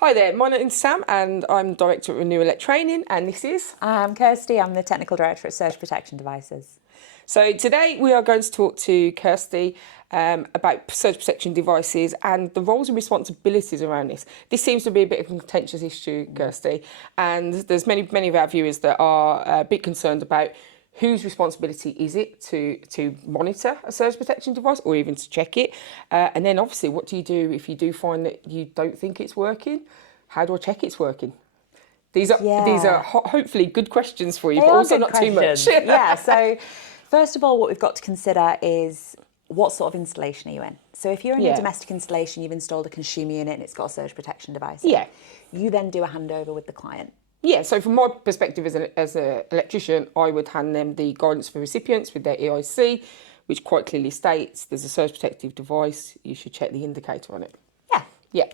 Hi there, my name's Sam and I'm Director at An Electricians Training, and this is... I'm Kirsty, I'm the Technical Director at Surge Protection Devices. So today we are going to talk to Kirsty about surge protection devices and the roles and responsibilities around this. This seems to be a bit of a contentious issue, Kirsty, and there's many of our viewers that are a bit concerned about whose responsibility is it to monitor a surge protection device or even to check it? And then obviously, what do you do if you do find that you don't think it's working? How do I check it's working? These are hopefully good questions for you, but also not too much. Yeah, so first of all, what we've got to consider is what sort of installation are you in? So if you're in a domestic installation, you've installed a consumer unit and it's got a surge protection device. Yeah. You then do a handover with the client. Yeah, so from my perspective as an electrician, I would hand them the guidance for recipients with their EIC, which quite clearly states there's a surge protective device, you should check the indicator on it. Yeah. Yeah.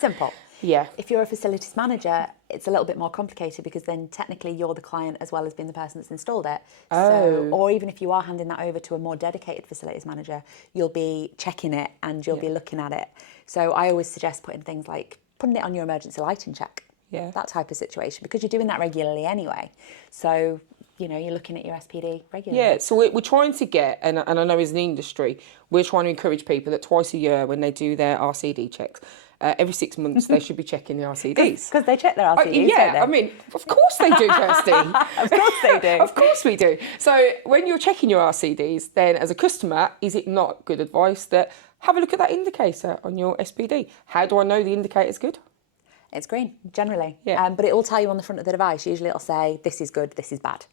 Simple. Yeah. If you're a facilities manager, it's a little bit more complicated because then technically you're the client as well as being the person that's installed it. Oh. So, or even if you are handing that over to a more dedicated facilities manager, you'll be checking it and you'll be looking at it. So I always suggest putting things like putting it on your emergency lighting check. Yeah. That type of situation, because you're doing that regularly anyway. So, you know, you're looking at your SPD regularly. Yeah, so we're trying to get, and I know as an industry, we're trying to encourage people that twice a year when they do their RCD checks, every 6 months they should be checking the RCDs. Because they check their RCDs, yeah, don't they? I mean, of course they do, Kirsty. Of course they do. Of course we do. So when you're checking your RCDs, then as a customer, is it not good advice that have a look at that indicator on your SPD? How do I know the indicator's good? It's green, generally. Yeah. But it will tell you on the front of the device. Usually it'll say, this is good, this is bad.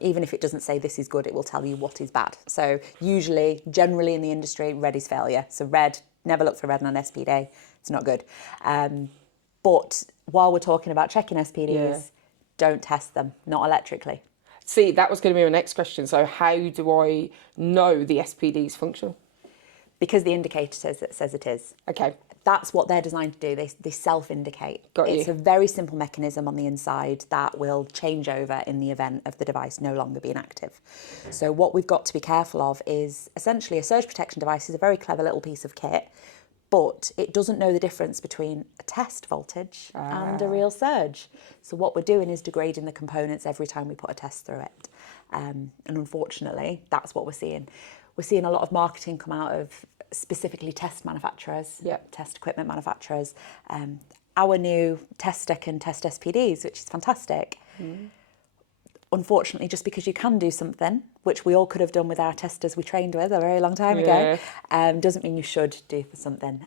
Even if it doesn't say this is good, it will tell you what is bad. So usually, generally in the industry, red is failure. So red, never look for red on an SPD. It's not good. But while we're talking about checking SPDs, don't test them, not electrically. See, that was going to be my next question. So how do I know the SPD is functional? Because the indicator says it is. Okay. That's what they're designed to do. They self-indicate. It's a very simple mechanism on the inside that will change over in the event of the device no longer being active. So what we've got to be careful of is essentially a surge protection device is a very clever little piece of kit, but it doesn't know the difference between a test voltage and a real surge. So what we're doing is degrading the components every time we put a test through it. And unfortunately, that's what we're seeing. We're seeing a lot of marketing come out of specifically test manufacturers, test equipment manufacturers. Our new tester can test SPDs, which is fantastic. Unfortunately, just because you can do something, which we all could have done with our testers we trained with a very long time ago, doesn't mean you should do something.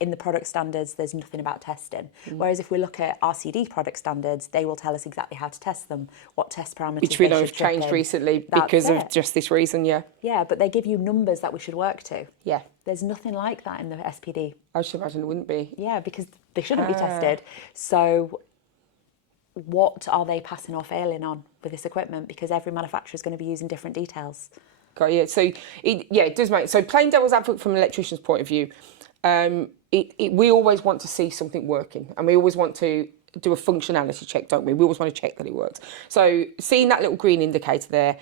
In the product standards, there's nothing about testing. Whereas if we look at RCD product standards, they will tell us exactly how to test them, what test parameters Which we know have changed recently because of just this reason, Yeah, but they give you numbers that we should work to. Yeah. There's nothing like that in the SPD. I should imagine it wouldn't be. Yeah, because they shouldn't be tested. So what are they passing or failing on with this equipment? Because every manufacturer is going to be using different details. Got you. So it does make, so plain devil's advocate from an electrician's point of view, we always want to see something working, and we always want to do a functionality check, don't we? We always want to check that it works. So seeing that little green indicator there,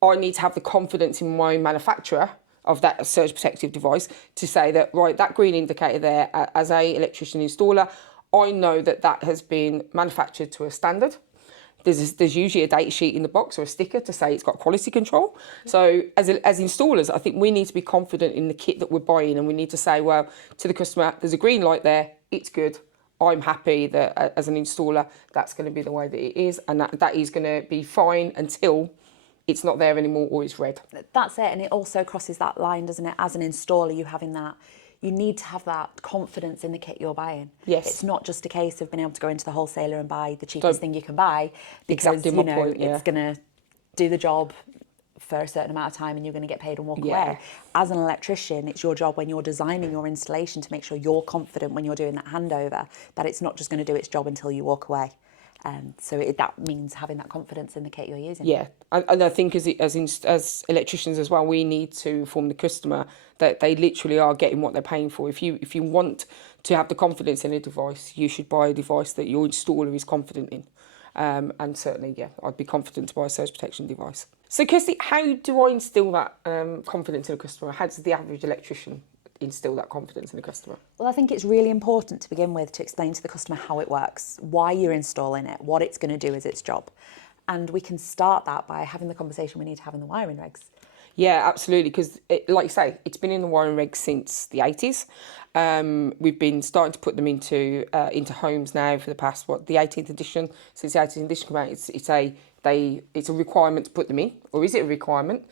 I need to have the confidence in my manufacturer of that surge protective device to say that, right, that green indicator there, as a electrician installer, I know that that has been manufactured to a standard. There's usually a data sheet in the box or a sticker to say it's got quality control. So as installers, I think we need to be confident in the kit that we're buying, and we need to say, well, to the customer, there's a green light there, it's good. I'm happy that as an installer, that's going to be the way that it is, and that is going to be fine until it's not there anymore or it's red. That's it, and it also crosses that line, doesn't it? As an installer, you need to have that confidence in the kit you're buying. Yes. It's not just a case of being able to go into the wholesaler and buy the cheapest thing you can buy, because it's going to do the job for a certain amount of time and you're going to get paid and walk away. As an electrician, it's your job when you're designing your installation to make sure you're confident when you're doing that handover that it's not just going to do its job until you walk away. That means having that confidence in the kit you're using. Yeah, and I think as electricians as well, we need to inform the customer that they literally are getting what they're paying for. If you want to have the confidence in a device, you should buy a device that your installer is confident in. And certainly, I'd be confident to buy a surge protection device. So, Kirsty, how do I instill that confidence in a customer? How does the average electrician instill that confidence in the customer. Well, I think it's really important to begin with to explain to the customer how it works, why you're installing it, what it's going to do as its job. And we can start that by having the conversation we need to have in the wiring regs. Yeah, absolutely. Because, like you say, it's been in the wiring regs since the 80s. We've been starting to put them into homes now for the past, the 18th edition. Since the 18th edition came out, it's a requirement to put them in, or is it a requirement?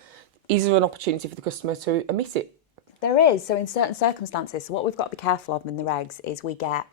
Is there an opportunity for the customer to omit it? There is. So in certain circumstances, so what we've got to be careful of in the regs is we get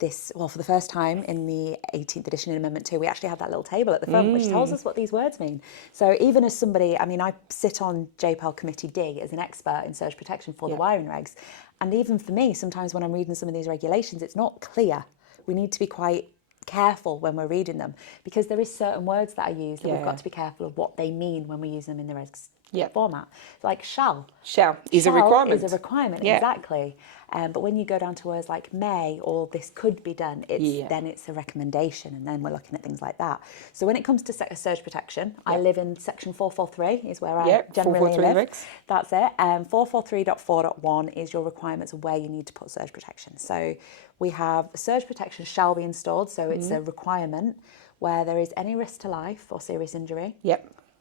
this, well, for the first time in the 18th edition in Amendment 2, we actually have that little table at the front which tells us what these words mean. So even as somebody, I mean, I sit on JPEL Committee D as an expert in surge protection for the wiring regs. And even for me, sometimes when I'm reading some of these regulations, it's not clear. We need to be quite careful when we're reading them because there is certain words that are used that we've got to be careful of what they mean when we use them in the regs format. Like shall. Shall is a requirement. Is a requirement, exactly. But when you go down to words like may or this could be done, then it's a recommendation, and then we're looking at things like that. So when it comes to surge protection, I live in section 443 is where I generally live. That's it. 443.4.1 is your requirements of where you need to put surge protection. So we have surge protection shall be installed, so it's a requirement where there is any risk to life or serious injury.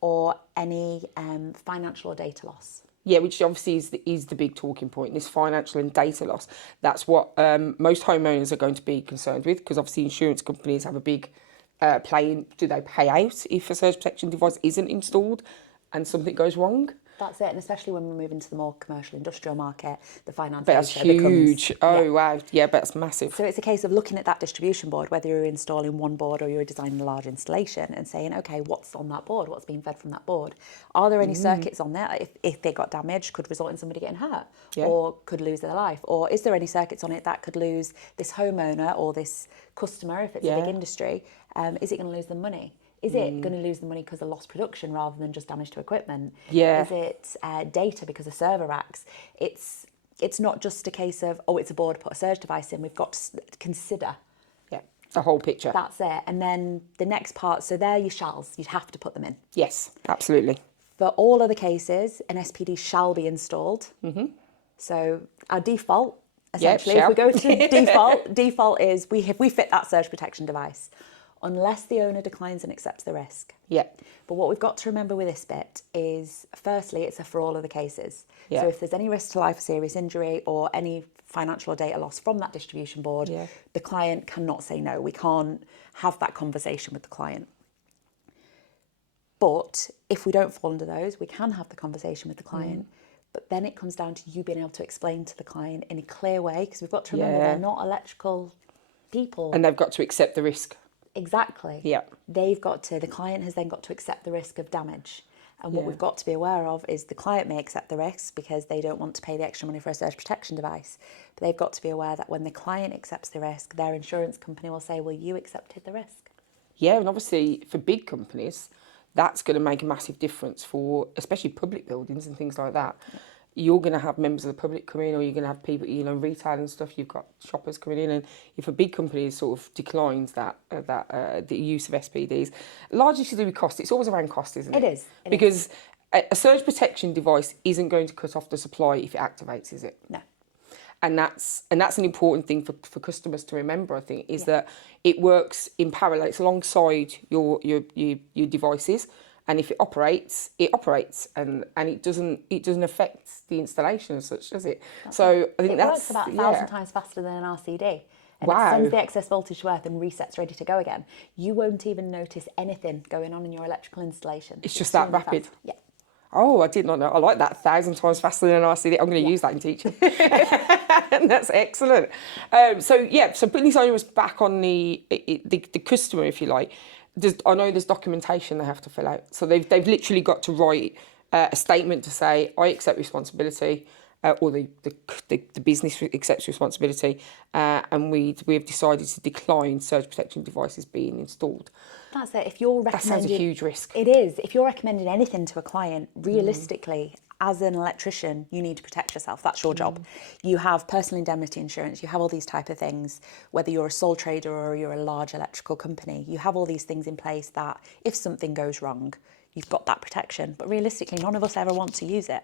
Or any financial or data loss. Yeah, which obviously is the big talking point, this financial and data loss. That's what most homeowners are going to be concerned with, because obviously insurance companies have a big play in, do they pay out if a surge protection device isn't installed and something goes wrong? That's it, and especially when we move into the more commercial industrial market, the finance But that's huge. Wow, yeah, but that's massive. So it's a case of looking at that distribution board, whether you're installing one board or you're designing a large installation, and saying, okay, what's on that board? What's being fed from that board? Are there any circuits on there? If they got damaged, could result in somebody getting hurt or could lose their life? Or is there any circuits on it that could lose this homeowner or this customer, if it's a big industry, is it going to lose them money? Is it going to lose the money because of lost production rather than just damage to equipment? Is it data because of server racks? It's not just a case of, it's a board, put a surge device in. We've got to consider the whole picture. That's it. And then the next part, so they're your shalls. You'd have to put them in. Yes, absolutely. For all other cases, an SPD shall be installed. So our default, essentially, if we go to default is we fit that surge protection device, unless the owner declines and accepts the risk. But what we've got to remember with this bit is, firstly, it's for all of the cases. So if there's any risk to life or serious injury or any financial or data loss from that distribution board, the client cannot say no. We can't have that conversation with the client. But if we don't fall under those, we can have the conversation with the client. But then it comes down to you being able to explain to the client in a clear way, because we've got to remember they're not electrical people. And they've got to accept the risk. Exactly. The client has then got to accept the risk of damage. And what we've got to be aware of is the client may accept the risk because they don't want to pay the extra money for a surge protection device. But they've got to be aware that when the client accepts the risk, their insurance company will say, well, you accepted the risk. Yeah, and obviously for big companies, that's going to make a massive difference for especially public buildings and things like that. You're going to have members of the public come in, or you're going to have people, retail and stuff. You've got shoppers coming in, and if a big company sort of declines the use of SPDs, largely to do with cost. It's always around cost, isn't it? It is. Because a surge protection device isn't going to cut off the supply if it activates, is it? No. And that's an important thing for customers to remember, I think, is that it works in parallel. It's alongside your devices. And if it operates, and it doesn't affect the installation as such, does it? So I think it works about 1,000 times faster than an RCD. And it sends the excess voltage to earth and resets ready to go again. You won't even notice anything going on in your electrical installation. It's just that rapid. Fast. Yeah. Oh, I did not know. I like that, 1,000 times faster than an RCD. I'm going to use that in teaching. And that's excellent. So putting this onus back on the customer, if you like. I know there's documentation they have to fill out. So they've literally got to write a statement to say, I accept responsibility, or the business accepts responsibility, and we have decided to decline surge protection devices being installed. That's it. If you're that sounds a huge risk. It is. If you're recommending anything to a client, realistically, as an electrician, you need to protect yourself. That's your job. You have personal indemnity insurance. You have all these type of things, whether you're a sole trader or you're a large electrical company. You have all these things in place that if something goes wrong, you've got that protection. But realistically, none of us ever want to use it.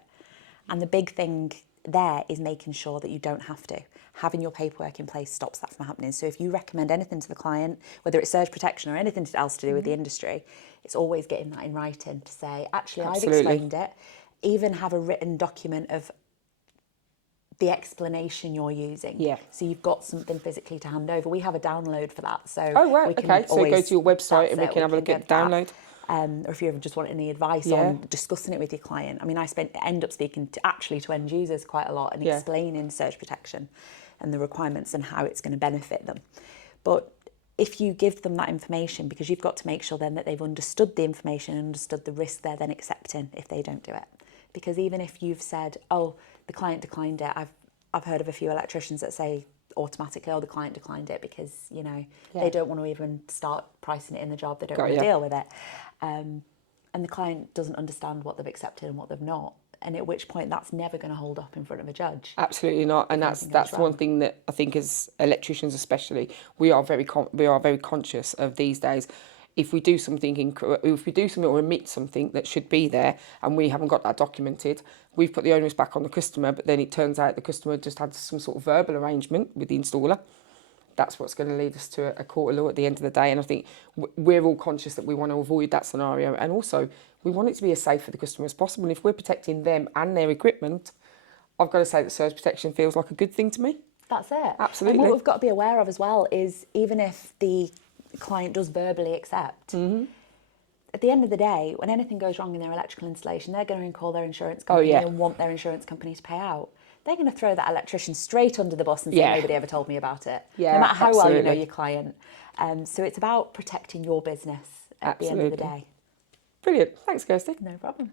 And the big thing there is making sure that you don't have to. Having your paperwork in place stops that from happening. So if you recommend anything to the client, whether it's surge protection or anything else to do with the industry, it's always getting that in writing to say, actually, I've explained it. Even have a written document of the explanation you're using. Yeah. So you've got something physically to hand over. We have a download for that. So Oh, right, we can okay. So always, go to your website and we that's can have a look at the download. Or if you ever just want any advice on discussing it with your client. I mean, I end up speaking to end users quite a lot and explaining surge protection and the requirements and how it's going to benefit them. But if you give them that information, because you've got to make sure then that they've understood the information and understood the risk they're then accepting if they don't do it. Because even if you've said, oh, the client declined it, I've heard of a few electricians that say automatically, oh, the client declined it because, you know, they don't want to even start pricing it in the job, they don't want to deal with it. And the client doesn't understand what they've accepted and what they've not. And at which point that's never going to hold up in front of a judge. Absolutely not. And that's one thing that I think as electricians especially, we are very conscious of these days. If we do something or omit something that should be there and we haven't got that documented, we've put the onus back on the customer, but then it turns out the customer just had some sort of verbal arrangement with the installer. That's what's going to lead us to a court of law at the end of the day. And I think we're all conscious that we want to avoid that scenario. And also, we want it to be as safe for the customer as possible. And if we're protecting them and their equipment, I've got to say that surge protection feels like a good thing to me. That's it. Absolutely. And what we've got to be aware of as well is even if the client does verbally accept, at the end of the day, when anything goes wrong in their electrical installation, they're going to call their insurance company and want their insurance company to pay out. They're going to throw that electrician straight under the bus and say, nobody ever told me about it. No matter how well you know your client. So it's about protecting your business at the end of the day. Brilliant. Thanks, Kirsty. No problem.